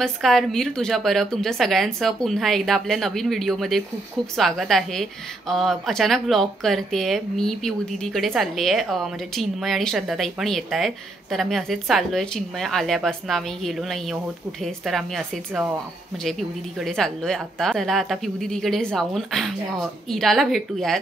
नमस्कार, मी ऋतुजा परब तुमच्या सगळ्यांचं पुन्हा एकदा आपल्या नवीन व्हिडिओमध्ये खूप खूप स्वागत आहे। अचानक व्लॉग करते मी, पिऊ दीदीकडे चालली आहे, म्हणजे चिन्मय आणि श्रद्धाताई पण येत आहेत। तर आम्ही असेच चाललो आहे, चिन्मय आल्यापासून आम्ही गेलो नाही आहोत कुठेच, तर आम्ही असेच म्हणजे पिऊ दीदीकडे चाललो आहे आता। चला आता पिऊ दीदीकडे जाऊन इराला भेटूयात।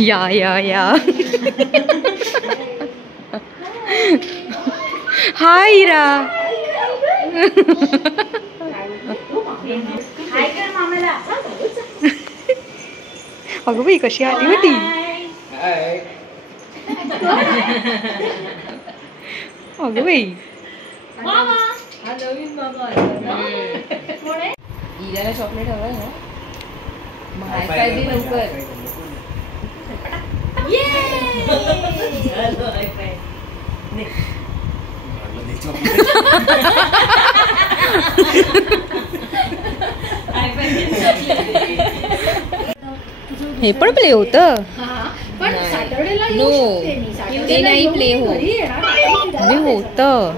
या हाय इरा। अगं बाई कशी आली होती। अगं बाई इराला चॉकलेट हवंय ना, हाय दे लवकर। हे पण प्ले होतं नो, ते नाही प्ले होतं।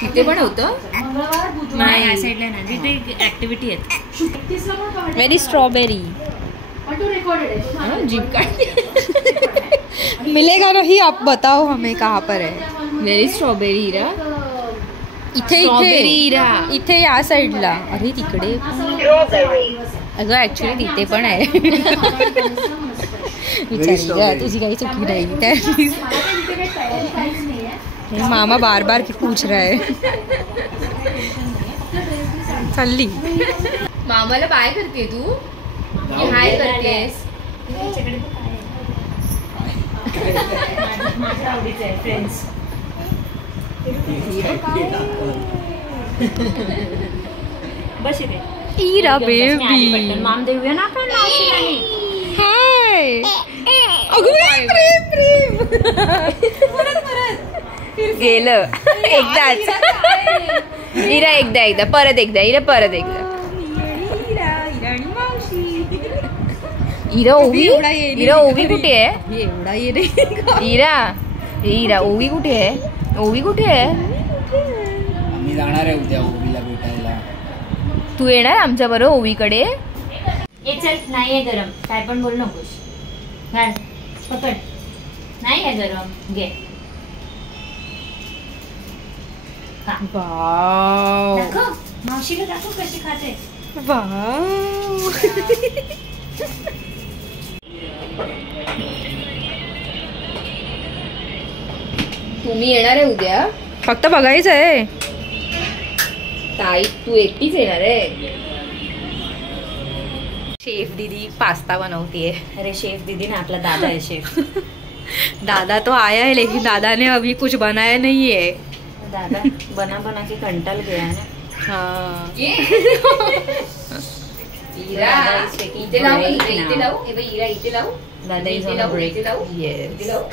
तिथे पण होतं नाही, या साईडला ना तिथे ऍक्टिव्हिटी आहेत। वेरी स्ट्रॉबेरी मिलेगा नहीं, आप बताओ हमें कहाँ पर है। व्हेरी स्ट्रॉबेरी इरा, इथे इरा इथे या साईडला। अरे तिकडे अगं ऍक्च्युली तिथे पण आहे। विचारी तुझी काही चुकी नाही त्या। मामा बार बार पूछ रहा है। चल्ली मामाला बाय करते तू, हाय करतेस। इरा बेबी माम देऊया ना आपण हाय। अगं प्रेम गेलं एकदाच। इरा एकदा परत एकदा इरा परत एकदा। इरा ओवी कुठे आहे? एवढा ये रे इरा ओवी कुठे आहे? ओवी कुठे आहे? मी जाणार आहे उद्या ओवीला भेटायला। तू येणार आमच्या बरोबर ओवीकडे? ए चल, नाहीये गरम, काय पण बोल नकोस। घाल पकड, नाही आहे गरम, घे। वाव दाखव मावशीला, दाखव कशी खाते। वाव तुम्ही येणार आहे उद्या? फक्त बघायचं आहे। ताई तू एकटीच येणार आहे? शेफ दीदी पास्ता बनवतीये। अरे शेफ दीदी ना, आपला दादा है शेफ। दादा तो आया है लेकिन दादा ने अभी कुछ बनाया नहीं है। दादा बना बना के कंटाल गया है ना। हाँ इरा इथे लावू, इथे लावू, ए बाई इरा इथे लावू, दादा इथे लावू, इथे लावू, इथे लावू।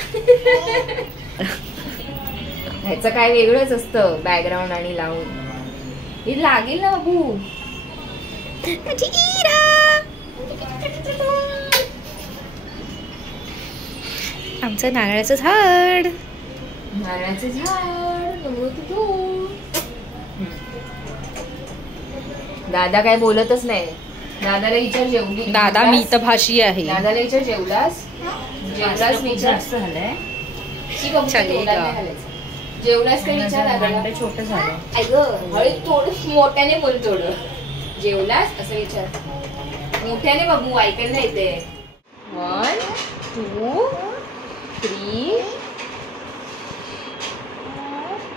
ह्याचं काय वेगळंच असतं बॅकग्राऊंड आणि लावून, हे लागेल ना बाबू। आमचं नारळाचं झाड. नारळाचं झाड. दादा काय बोलतच नाही. दादाला विचार जेवली. दादा मितभाषी आहे. दादाला विचार जेवलास. जेवलास विचार. जास्त झालंय. जेवलास का विचार. दादाला छोटं झालं. ऐक हळू थोडं मोठ्याने बोल. थोडं जेवलास असं विचार. मोठ्याने बाबू ऐकायला येते. 1 2 3.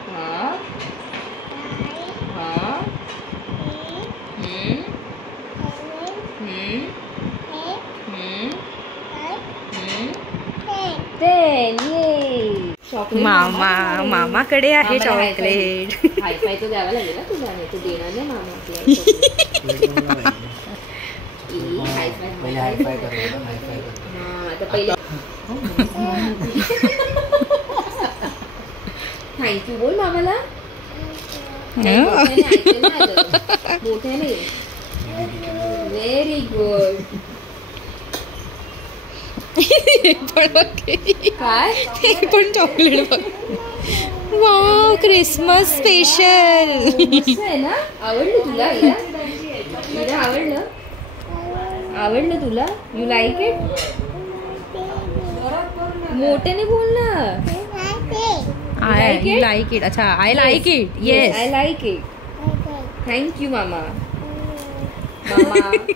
हा हा. मामा मामाकडे आहे चॉकलेट. हायफाय तो द्यावा लागेल ना तुला. नाही तू देणार नाही मामा. थँक्यू बोल मामाला. मोठ्याने. Very good. काय पण चॉकलेट बघ. वाव क्रिसमस स्पेशल आहे ना. आवडलं तुला. इरा आवडलं. आवडलं तुला. You like it. मोठ्याने बोल ना. I like it. अच्छा I like it. Yes I like it. Thank you मामा.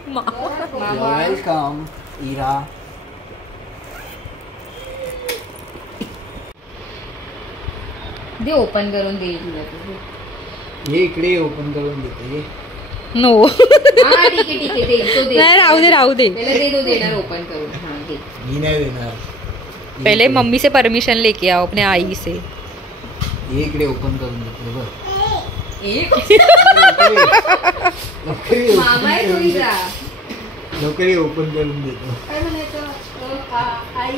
मामा वेलकम इरा. दे ओपन करून दे तुला. हे इकडे ओपन करून देते. नो ठीक आहे दे. तो दे. राहू दे पहिले दे. तो देणार ओपन करून. हा दे. मी नाही देणार. पहले मम्मी से परमिशन लेके आओ अपने आई से. हे इकडे ओपन करून देते बघ. मामा आहे तो. इरा लवकर ओपन करून देतो. काय म्हणायचं. आई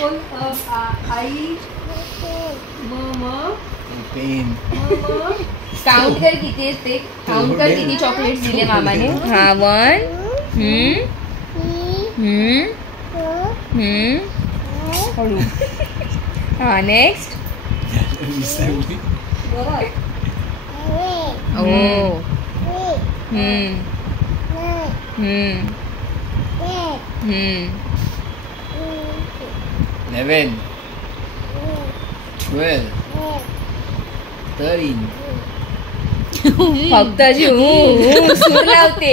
बोल. आई पेन. काउंट कर किती आहेत ते. काउंट कर किती चॉकलेट्स दिले मामाने. हा 1. हळू. हा नेक्स्ट. ओ. 11 12 13. फक्त सूर लावते.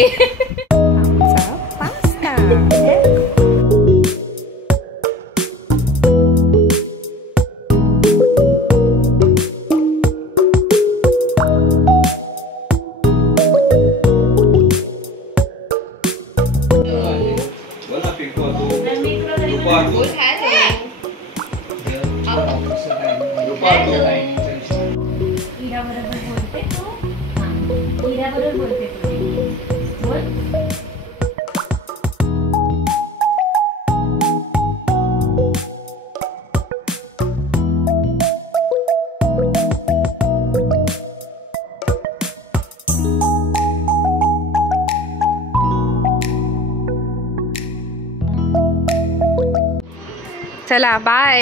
चला बाय.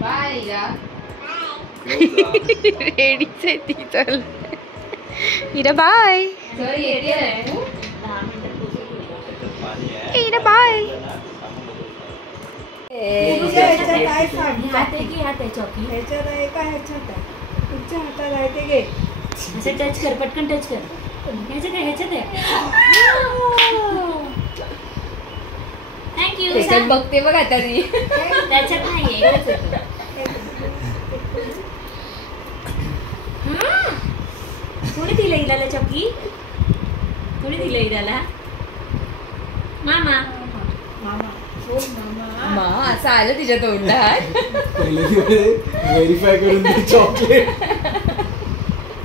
बाय इरा. रेडीच आहे ती. चल इरा बाय. सर येते. इरा बाय. हात आहे की हात आहे चॉकी. ह्याच्यात आहे का ह्याच्यात आहे. तुमच्या हातात आहे ते घे. असं टच कर. पटकन टच कर. ह्याच्यात आहे. थँक्यू. त्याच्यात बघते बघ आता ती. त्याच्यात नाहीये. कोणी दिलं इराला चॉकी. कोणी दिलं इराला. मामा. असं आलं तिच्या तोंडात. व्हेरीफाय करून दे चॉकलेट.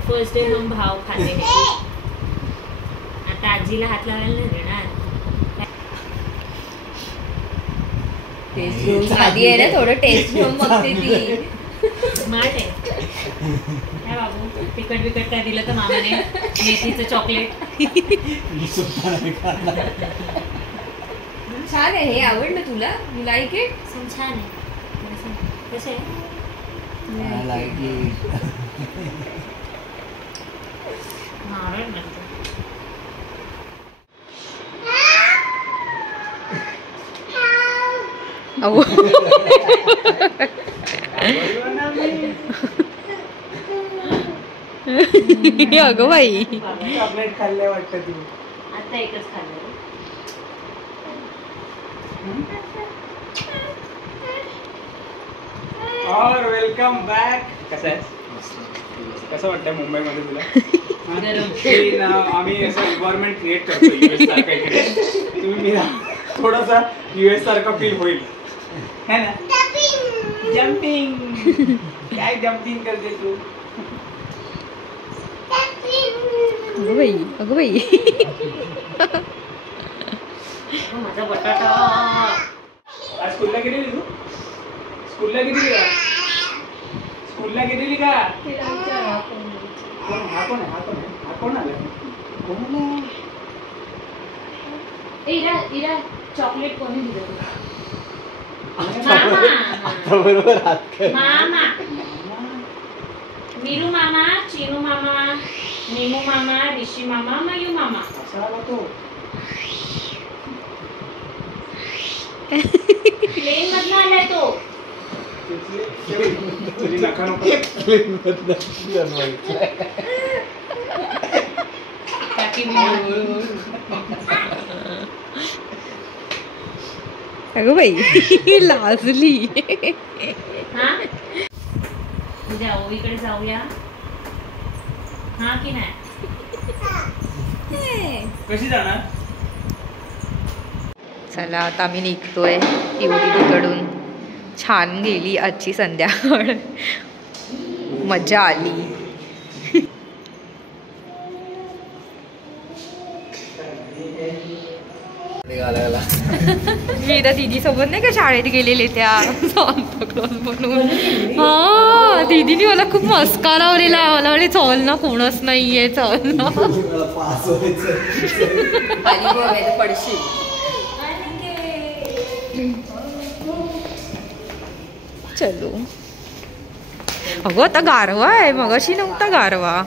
फर्स्ट डे हम भाव खाते हैं. आता आजीला हात लावायला नाही देणार. टेस्ट घेऊन आधी आहे ना. थोडं टेस्ट घेऊन बघते ती. स्मार्ट आहे काय बाबू. तिकट बिकट काय दिलं तर मामाने मेथीचं चॉकलेट. छान आहे हे. आवडलं तुला? You like it? छान आहे. कसं आहे आवडलं. अहो अगं बाई चॉकलेट खाल्ले वाटतं तू. आता एकच खाल्लं. और वेलकम बॅक. कसं आहे? कसं वाटतंय मुंबईमध्ये तुला? आम्ही असं एन्व्हायरमेंट क्रिएट करतो US सारखं इकडे. तुम्ही मी थोडासा US सारखा फील होईल है ना. जम्पिंग. काय जम्पिंग करते तू? अगं बाई अगं बाई. माझा बटाटा. आज स्कूलला गेलेली तू? स्कूलला गेलेली का? स्कूलला गेलेली का? हा कोण आला? इरा इरा चॉकलेट कोणी दिलं तुला? बरोबर हात कर. मामा मीरू मामा, चिनू मामा, नीमू मामा, ऋषी मामा, मयू मामा. असा आला तो. प्लेन मधनं आलाय तो. तुझी नका नको. काकी अगं बाई लाजली. हा उद्या ओवीकडे जाऊया हा की नाही? कशी जाणार? चला आता आम्ही निघतोय पिवडीकडून. छान गेली आजची संध्याकाळ. मजा आली. मी त्या दीदी सोबत नाही का शाळेत गेलेले त्या सांता क्लॉज बनवून. हा दीदीने मला खूप मस्का लावलेला. मला म्हणे चल ना कोणच नाहीये चल ना. पडशील. चलो. अगं आता गारवा आहे. मगाशी नव्हता गारवा.